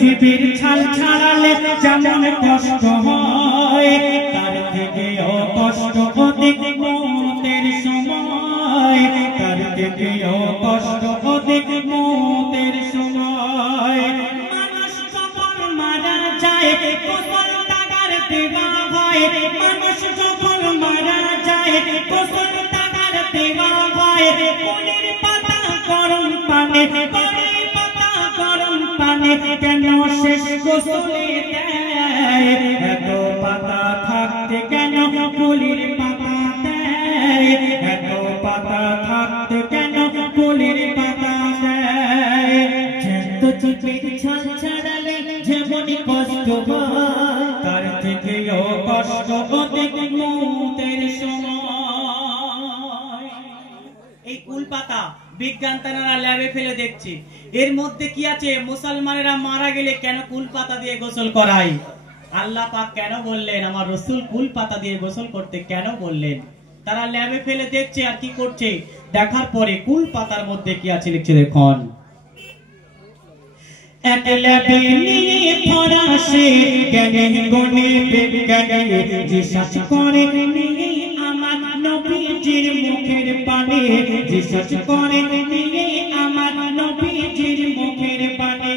জীবের ছাল ছাড়ালে যেমন কষ্ট হয়, তার থেকেও কষ্ট অধিক মৌতের সময়, তার থেকেও কষ্ট অধিক মৌতের সময়। মানুষ যখন মারা যায় গোসল টাকার দেওয়া হয়, মানুষ যখন মারা যায় গোসল টাকার দেওয়া হয়। কুলির পাতা গরম পানি, কুলির পাতা গরম পানি কেন শেষ গোসলে দেয়? এত পাতা থাকতে কেন কুলির পাতা দেয়? এত পাতা থাকতে কেন কুলির পাতা দেয়? জ্যান্ত জীবের ছাল ছাড়ালে যেমনই কষ্ট হয়, তার থেকেও কষ্ট অধিক মৌতের সময়। এই কুল পাতা বিজ্ঞান তারা ল্যাবে ফেলে দেখছে এর মধ্যে কি আছে। মুসলমানেরা মারা গেলে কেন কুল পাতা দিয়ে গোসল করায়? আল্লাহ পাক কেন বললেন, আমার রাসূল কুল পাতা দিয়ে গোসল করতে কেন বললেন? তারা ল্যাবে ফেলে দেখছে আর কি করছে, দেখার পরে কুল পাতার মধ্যে কি আছে লিখছে দেখুন। এক ল্যাবে নিয়ে ফরাসি জ্ঞানী গুণী বিজ্ঞানী রিসার্চ করে নিয়ে আমার নবীজির মুখের পানি, রিসার্চ করে নিয়ে আমার নবীজির মুখের পানি।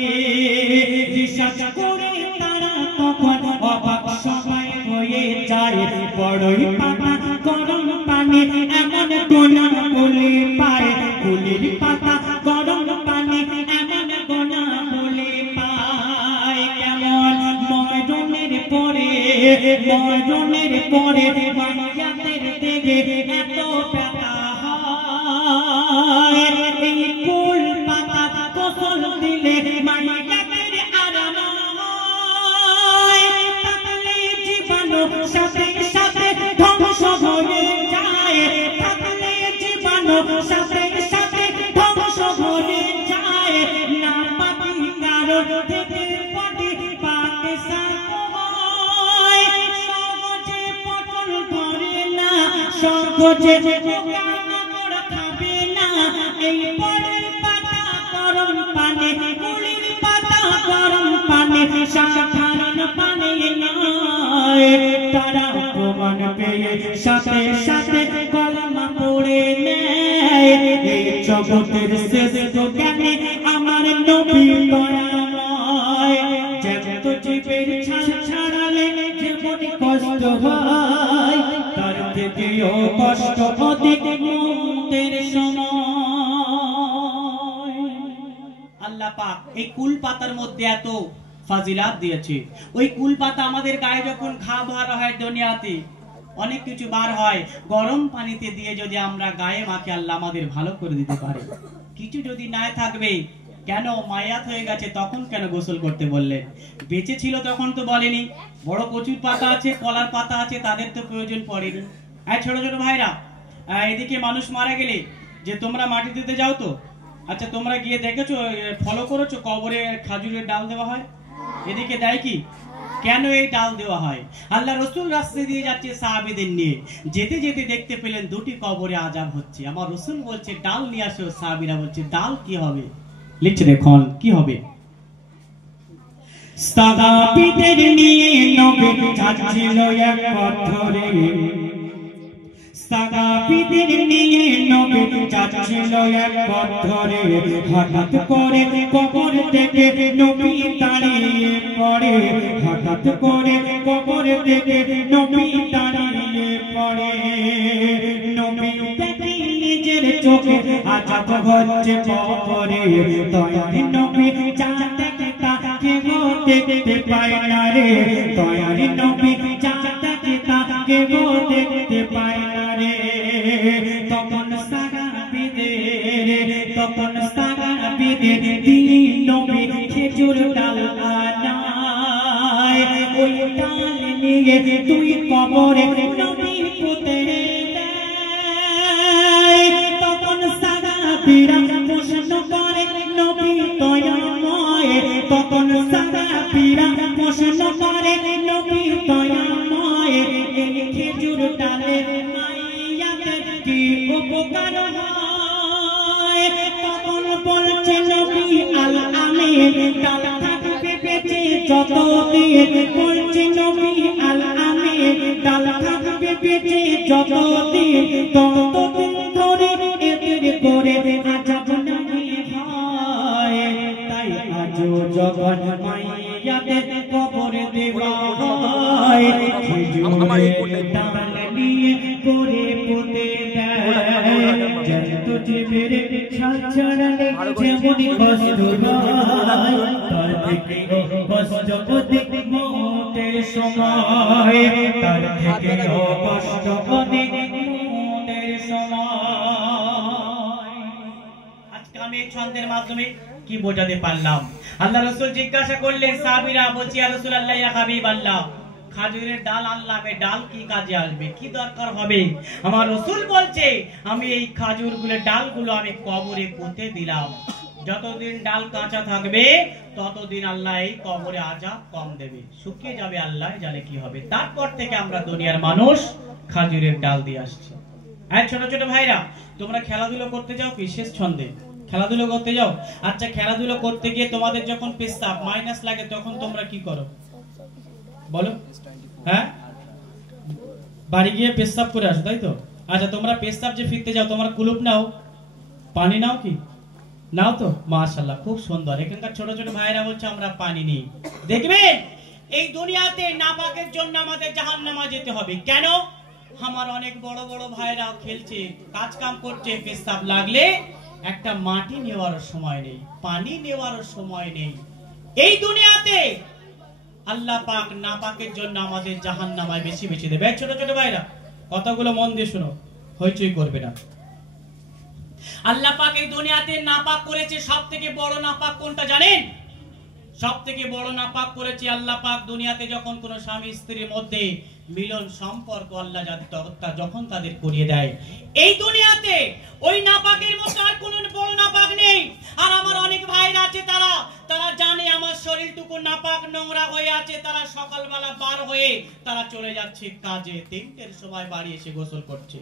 রিসার্চ করে তারা তখন অবাক সবাই হয়ে যায়, বড়ই পাতা গরম পানি এমন গোনা বলে পায়। কুলির পাতা গরম পানি এমন গোনা বলে পায়। কেমন মরণের পরে, মরণের পরে মায়াতের দিকে এত ব্যথা হয়। এই কুল পাতা গোসল দিলে মায়াতের আরাম হয়। থাকলে জীবাণু সাথে সাথে ধ্বংস হয়ে যায়, থাকলে জীবাণু সাথে সাথে ধ্বংস হয়ে যায়। না পাপি কারণ থেকে পটে পাকে সায়, সহজে পটল ধরে না, সহজে পোকামাকড় খাবে না। এই পরের পাতা গরম পানি, কুলির পাতা গরম পানি সাধারণ পানি নয়। তারা প্রমাণ পেয়ে সাথে সাথে কলমা পড়ে নেয়। এই জগতের শ্রেষ্ঠ জ্ঞানী আমার নবী দয়াময়। জ্যান্ত জীবের ছাল ছাড়ালে যেমনই কষ্ট হয়, তার থেকেও কষ্ট অধিক মৌতের সময়। আল্লাহ পাক এই কুল পাতার মধ্যে এত ফাজিলাত দিয়েছে। ওই কুল পাতা আমাদের গায়ে যখন ঘা বার হয়, দুনিয়াতে অনেক কিছু বার হয়, গরম পানিতে দিয়ে যদি আমরা গায়ে মাখি আল্লাহ আমাদের ভালো করে দিতে পারে। কিছু যদি না থাকবে, কেন মায়াত হয়ে গেছে তখন কেন গোসল করতে বললেন? বেঁচে ছিল তখন তো বলেনি। বড় কচুর পাতা আছে, কলার পাতা আছে, তাদের তো প্রয়োজন পড়েনি। আর ছোট ছোট ভাইরা, এদিকে মানুষ মারা গেলে যে তোমরা মাটি দিতে যাও তো, আচ্ছা তোমরা গিয়ে দেখেছো, ফলো করেছো কবরে খাজুরের ডাল দেওয়া হয়? এদিকে দেয় কি? কেন এই ডাল দেওয়া হয়? আল্লাহ রাসূল রাস্তা দিয়ে যাচ্ছে সাহাবীদের নিয়ে, যেতে যেতে দেখতে পেলেন দুটি কবরে আযাব হচ্ছে। আমার রাসূল বলছে ডাল নিয়ে আসো, সাহাবীরা বলছে ডাল কি হবে? লিখছে দেখুন কি হবে। সাহাবীদের নিয়ে নবী যাচ্ছিল এক পথরে, সাহাবীদের নিয়ে নবী যাচ্ছিল এক পথরে। হঠাৎ করে কবর থেকে নবী দাঁড়িয়ে পড়ে, হঠাৎ করে কবর থেকে নবী দাঁড়িয়ে পড়ে। নবী দেখে নিজের চোখে আযাব হচ্ছে কবরে। দয়ার নবী যা দেখে তাকে গো দেখতে পায় না রে, দয়ার নবী যা দেখে তাকে গো দেখতে পায় না রে। তখন সাহাবীদের দিন নবী খেজুর ডাল আনায়। ওই ডাল নিয়ে তুই কবরে নবী পুঁতে দেয়। তখন সাহাবীরা প্রশ্ন করে নবী দয়াময়, তখন সাহাবীরা প্রশ্ন করে নবী দয়াময়, এই খেজুর ডালের মাইয়াদের কি উপকার হয়? তখন বলছে নবী আল আমিন, ডাল থাকবে যতদিন বলছে নবী আল আমিন ডাল থাকবে পেটে যতদিন ততদিন ধরে এদের করে আজাব নাহি হয় তাই আজও যখন মাইয়াদের কবর দেওয়া হয় খেজুরের ডাল নিয়ে করে পুঁতে দেয় জ্যান্ত জীবের ছাল ছাড়ালে যেমন কষ্ট হয় তার থেকেও কষ্ট অধিক মৌতের সময় তার থেকেও কষ্ট অধিক মৌতের সময়। আজকে আমি এই ছন্দের মাধ্যমে কি বোঝাতে পারলাম? আল্লাহ রাসূল জিজ্ঞাসা করলেন সাহাবীরা, বলছি ইয়া রাসূলুল্লাহ ইয়া হাবিবাল্লাহ, খাজুরের ডাল আনলাম, এই ডাল কি কাজে আসবে, কি দরকার হবে? আমার রাসূল বলছে আমি এই খাজুরগুলোর ডালগুলো আমি কবরে পুঁতে দিলাম, যতদিন ডাল কাঁচা থাকবে ততদিন আল্লাহ এই কবরে আযাব কম দেবে, শুকিয়ে যাবে আল্লাহ জানে কি হবে। তারপর থেকে আমরা দুনিয়ার মানুষ খাজুরের ডাল দিয়ে আসছি। আর ছোট ছোট ভাইরা, তোমরা খেলাধুলো করতে যাও কি শেষ ছন্দে? খেলাধুলো করতে যাও? আচ্ছা, খেলাধুলো করতে গিয়ে তোমাদের যখন পেশাব মাইনাস লাগে তখন তোমরা কি করো বলো? হ্যাঁ, বাড়ি গিয়ে পেশাব করে আসো, তাই তো? আচ্ছা, তোমরা পেশাব যে ফিরতে যাও তোমরা কুলুপ নাও, পানি নাও কি নাও? তো মাশাআল্লাহ, খুব সুন্দর। এখানকার ছোট ছোট ভাইরা বলছে আমরা পানি নিই। দেখবেন এই দুনিয়াতে নাপাকের জন্য আমাদের জাহান্নামে যেতে হবে। কেন? আমার অনেক বড় বড় ভাইরা খেলছে, কাজ কাম করছে, পেশাব লাগলে একটা মাটি নেওয়ার সময় নেই, পানি নেওয়ার সময় নেই। এই দুনিয়াতে আল্লাহ পাক নাপাকের জন্য আমাদের জাহান্নামায় বেশি বেশি দেবে। ছোট ছোট ভাইরা কথাগুলো মন দিয়ে শোনো, হইচই করবে না। আল্লাহ পাক এই দুনিয়াতে নাপাক করেছে, সবথেকে বড় নাপাক কোনটা জানেন? সবথেকে বড় নাপাক করেছে আল্লাহ পাক দুনিয়াতে যখন কোন স্বামী স্ত্রীর মধ্যে মিলন সম্পর্ক আল্লাহ যখন তাদের করিয়ে দেয়, এই দুনিয়াতে ওই নাপাকের মতো আর কোন বড় নাপাক নেই। আর আমার অনেক ভাইরা আছে, তারা জানে আমার শরীরটুকু নাপাক নোংরা হয়ে আছে, তারা সকালবেলা বার হয়ে তারা চলে যাচ্ছে কাজে, 3টের সময় বাড়ি এসে গোসল করছে।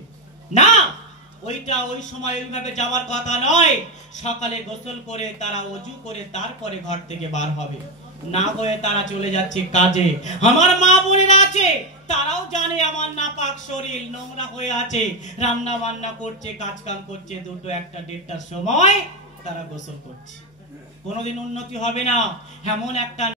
না, ওইটা ওই সময় ওইভাবে যাওয়ার কথা নয়। সকালে গোসল করে তারা ওযু করে তারপরে ঘর থেকে বার হবে, না হয়ে তারা চলে যাচ্ছে কাজে। আমার মা বোনেরা আছে, তারাও জানে আমার নাপাক শরীর নোংরা হয়ে আছে, রান্না বান্না করছে, কাজ কাম করছে, 2টো 1টা 1:30টার সময় তারা গোসল করছে। কোনোদিন উন্নতি হবে না। এমন একটা